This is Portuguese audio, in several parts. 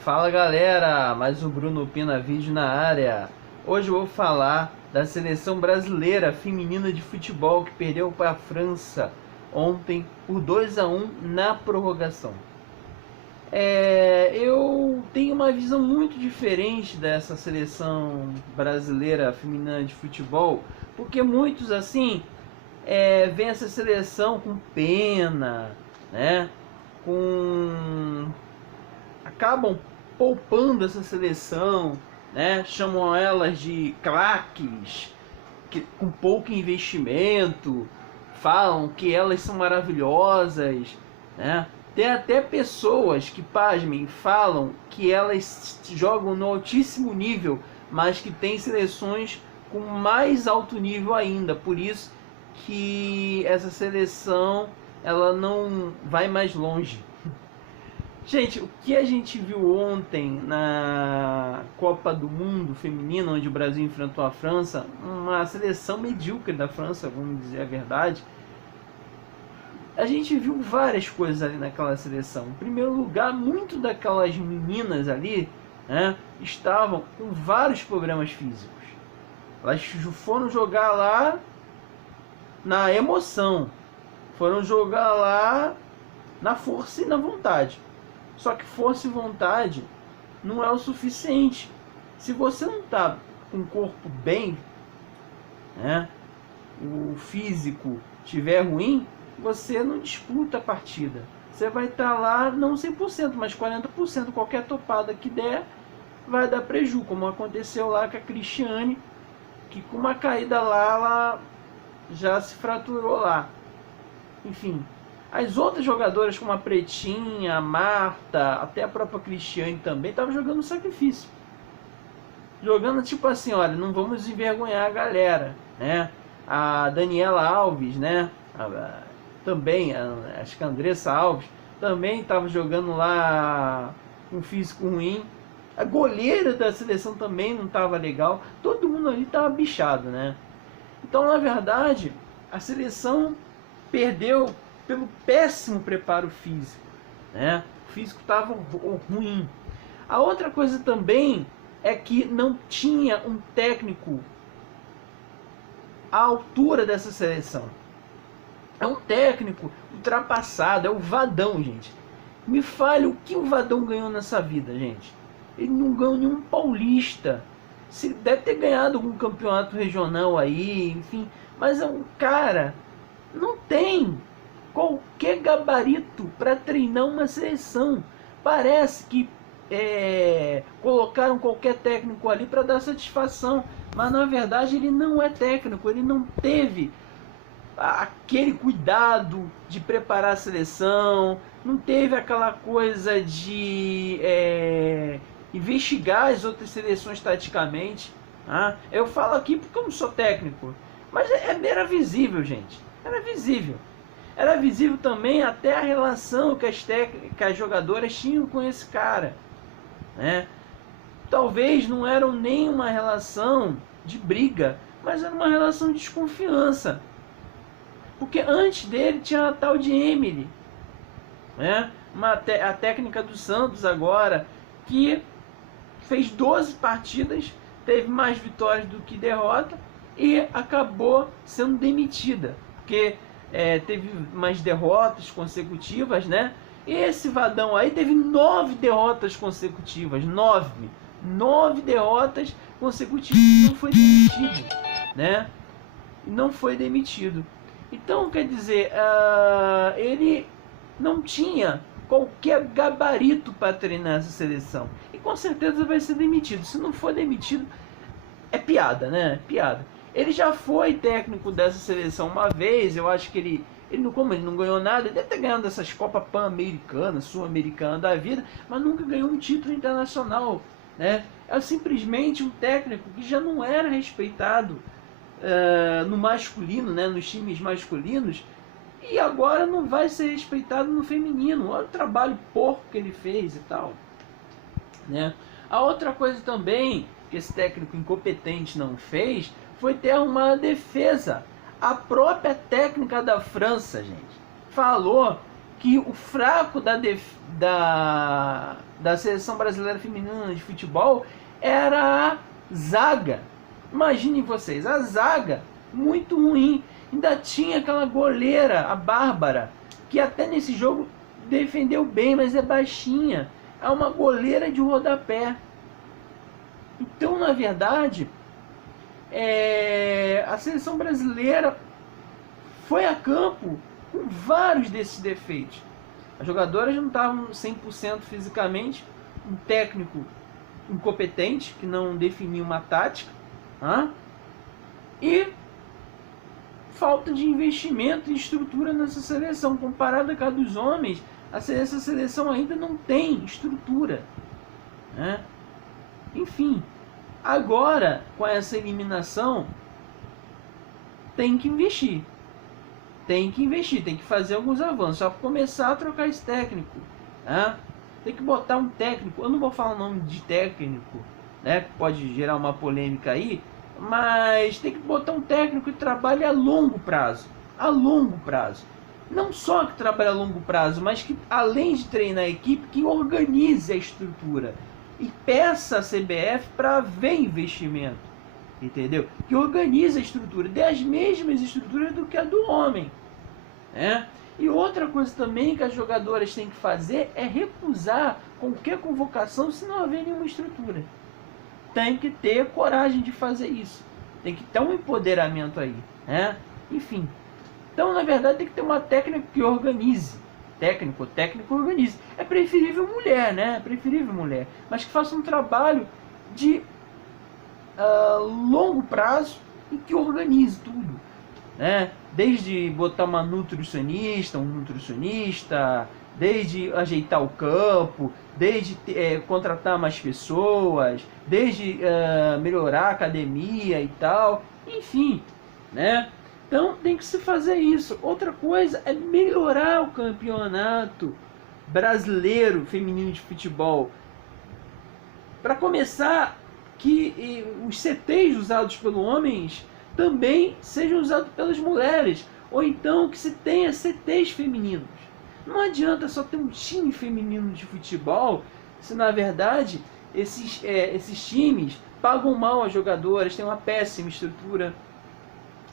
Fala galera, mais o Bruno Pina Vídeo na área. Hoje eu vou falar da seleção brasileira feminina de futebol que perdeu para a França ontem por 2-1 na prorrogação. Eu tenho uma visão muito diferente dessa seleção brasileira feminina de futebol, porque muitos assim veem essa seleção com pena, né? Acabam poupando essa seleção, né? Chamam elas de craques com pouco investimento, falam que elas são maravilhosas, né? Tem até pessoas que, pasmem, falam que elas jogam no altíssimo nível, mas que tem seleções com mais alto nível ainda. Por isso que essa seleção ela não vai mais longe. Gente, o que a gente viu ontem na Copa do Mundo Feminina, onde o Brasil enfrentou a França, uma seleção medíocre da França, vamos dizer a verdade. A gente viu várias coisas ali naquela seleção. Em primeiro lugar, muito daquelas meninas ali, né, estavam com vários problemas físicos. Elas foram jogar lá na emoção, foram jogar lá na força e na vontade. Só que força e vontade não é o suficiente. Se você não está com o corpo bem, né, o físico estiver ruim, você não disputa a partida. Você vai estar lá, não 100%, mas 40%. Qualquer topada que der, vai dar prejuízo, como aconteceu lá com a Cristiane, que com uma caída lá, ela já se fraturou lá. Enfim, as outras jogadoras, como a Pretinha, a Marta, até a própria Cristiane também, estavam jogando no sacrifício. Jogando tipo assim, olha, não vamos envergonhar a galera, né? A Daniela Alves, né? Também, acho que a Andressa Alves, também estava jogando lá com físico ruim. A goleira da seleção também não estava legal. Todo mundo ali estava bichado, né? Então, na verdade, a seleção perdeu pelo péssimo preparo físico, né? O físico estava ruim. A outra coisa também é que não tinha um técnico à altura dessa seleção. É um técnico ultrapassado, é o Vadão, gente. Me fale o que o Vadão ganhou nessa vida, gente. Ele não ganhou nenhum paulista. Se deve ter ganhado algum campeonato regional aí, enfim. Mas é um cara, não tem qualquer gabarito para treinar uma seleção. Parece que colocaram qualquer técnico ali para dar satisfação. Mas na verdade ele não é técnico, ele não teve aquele cuidado de preparar a seleção, não teve aquela coisa de investigar as outras seleções taticamente. Eu falo aqui porque eu não sou técnico, mas era visível, gente, era visível. Era visível também até a relação que as jogadoras tinham com esse cara, né? Talvez não era nem uma relação de briga, mas era uma relação de desconfiança. Porque antes dele tinha a tal de Emily, né? A técnica do Santos agora, que fez 12 partidas, teve mais vitórias do que derrota e acabou sendo demitida. Porque teve mais derrotas consecutivas, né? E esse Vadão aí teve 9 derrotas consecutivas, 9 derrotas consecutivas e não foi demitido, né? Não foi demitido. Então, quer dizer, ele não tinha qualquer gabarito para treinar essa seleção. E com certeza vai ser demitido. Se não for demitido, é piada, né? Piada. Ele já foi técnico dessa seleção uma vez. Eu acho que ele como ele não ganhou nada, ele deve ter ganhado essas Copas Pan-Americanas, Sul-Americana da vida, mas nunca ganhou um título internacional, né? É simplesmente um técnico que já não era respeitado no masculino, né, nos times masculinos, e agora não vai ser respeitado no feminino. Olha o trabalho porco que ele fez e tal, né? A outra coisa também que esse técnico incompetente não fez foi ter uma defesa. A própria técnica da França, gente, falou que o fraco da seleção brasileira feminina de futebol era a zaga. Imaginem vocês, a zaga muito ruim. Ainda tinha aquela goleira, a Bárbara, que até nesse jogo defendeu bem, mas é baixinha. É uma goleira de rodapé. Então, na verdade, a seleção brasileira foi a campo com vários desses defeitos. As jogadoras não estavam 100% fisicamente, um técnico incompetente, que não definia uma tática, e falta de investimento e estrutura nessa seleção. Comparada com a dos homens, essa seleção ainda não tem estrutura, né? Enfim, agora com essa eliminação tem que investir. Tem que fazer alguns avanços. Só começar a trocar esse técnico, né? Tem que botar um técnico. Eu não vou falar o nome de técnico, né? Que pode gerar uma polêmica aí. Mas tem que botar um técnico que trabalhe a longo prazo. A longo prazo. Não só que trabalhe a longo prazo, mas que, além de treinar a equipe, que organize a estrutura. E peça a CBF para haver investimento. Entendeu? Que organize a estrutura. Dê as mesmas estruturas do que a do homem. Né? E outra coisa também que as jogadoras têm que fazer é recusar qualquer convocação se não haver nenhuma estrutura. Tem que ter coragem de fazer isso. Tem que ter um empoderamento aí, né? Enfim. Então, na verdade, tem que ter uma técnica que organize. Técnico organize. É preferível mulher, né? É preferível mulher. Mas que faça um trabalho de longo prazo e que organize tudo, né? Desde botar uma nutricionista, um nutricionista, desde ajeitar o campo, desde contratar mais pessoas, desde melhorar a academia e tal, enfim, né? Então tem que se fazer isso. Outra coisa é melhorar o campeonato brasileiro feminino de futebol. Para começar, que os CTs usados pelos homens também sejam usados pelas mulheres, ou então que se tenha CTs femininos. Não adianta só ter um time feminino de futebol, se na verdade esses times pagam mal as jogadoras, têm uma péssima estrutura.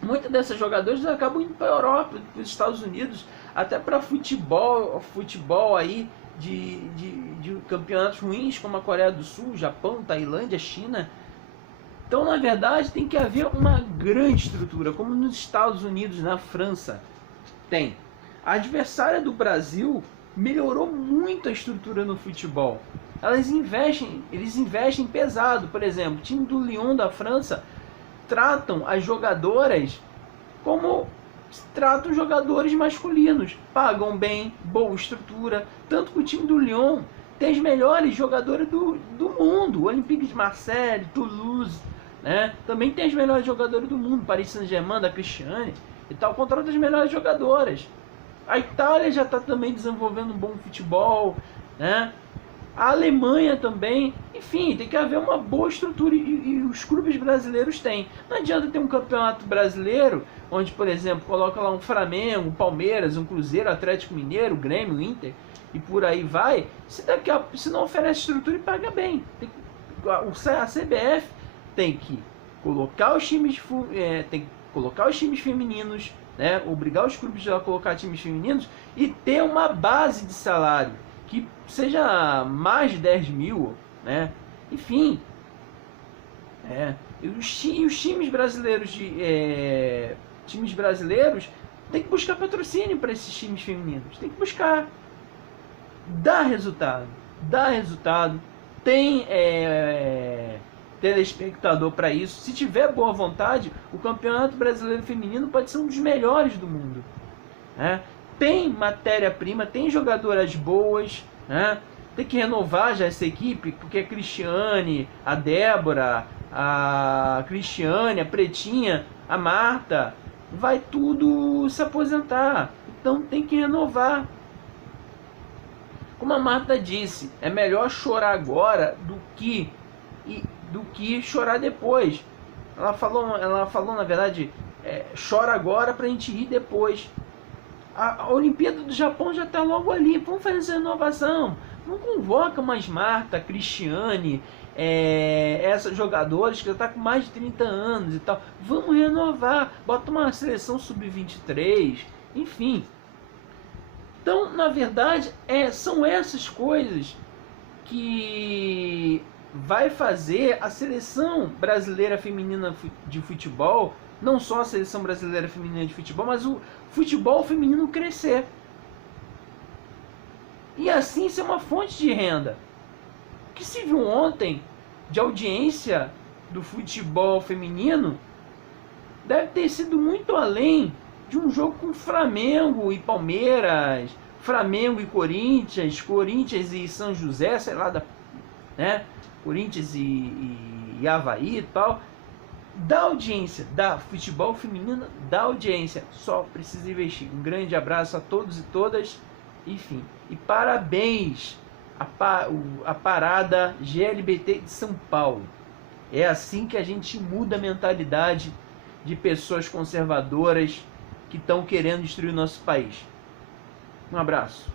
Muitas dessas jogadoras acabam indo para a Europa, para os Estados Unidos, até para futebol aí de campeonatos ruins, como a Coreia do Sul, Japão, Tailândia, China. Então, na verdade, tem que haver uma grande estrutura, como nos Estados Unidos, na França, tem. A adversária do Brasil melhorou muito a estrutura no futebol. Eles investem pesado. Por exemplo, o time do Lyon da França tratam as jogadoras como tratam jogadores masculinos. Pagam bem, boa estrutura. Tanto que o time do Lyon tem as melhores jogadoras do mundo. O Olympique de Marseille, Toulouse, né? Também tem as melhores jogadoras do mundo. Paris Saint-Germain, da Cristiane e tal. Contrata as melhores jogadoras. A Itália já está também desenvolvendo um bom futebol, né? A Alemanha também. Enfim, tem que haver uma boa estrutura e os clubes brasileiros têm. Não adianta ter um campeonato brasileiro onde, por exemplo, coloca lá um Flamengo, um Palmeiras, um Cruzeiro, Atlético Mineiro, Grêmio, Inter e por aí vai, se não oferece estrutura e paga bem. A CBF tem que colocar os times, femininos, né? Obrigar os clubes a colocar times femininos e ter uma base de salário que seja mais de 10 mil, né? Enfim, e os times brasileiros tem que buscar patrocínio para esses times femininos, tem que buscar, dá resultado, tem telespectador para isso. Se tiver boa vontade, o Campeonato Brasileiro Feminino pode ser um dos melhores do mundo, né? Tem matéria-prima, tem jogadoras boas, né? Tem que renovar já essa equipe, porque a Cristiane, a Débora, a Cristiane, a Pretinha, a Marta, vai tudo se aposentar. Então tem que renovar. Como a Marta disse, é melhor chorar agora do que chorar depois. Ela falou na verdade, chora agora pra gente rir depois. A Olimpíada do Japão já está logo ali. Vamos fazer essa renovação. Não convoca mais Marta, Cristiane, essas jogadoras que já estão com mais de 30 anos e tal. Vamos renovar. Bota uma seleção sub-23. Enfim. Então, na verdade, são essas coisas que vai fazer a seleção brasileira feminina de futebol, não só a seleção brasileira feminina de futebol, mas o futebol feminino crescer. E assim ser uma fonte de renda. O que se viu ontem de audiência do futebol feminino deve ter sido muito além de um jogo com Flamengo e Palmeiras, Flamengo e Corinthians, Corinthians e São José, sei lá, né? Corinthians e Avaí e tal. Da audiência, da futebol feminino, da audiência, só precisa investir. Um grande abraço a todos e todas, enfim. E parabéns a parada GLBT de São Paulo. É assim que a gente muda a mentalidade de pessoas conservadoras que estão querendo destruir o nosso país. Um abraço.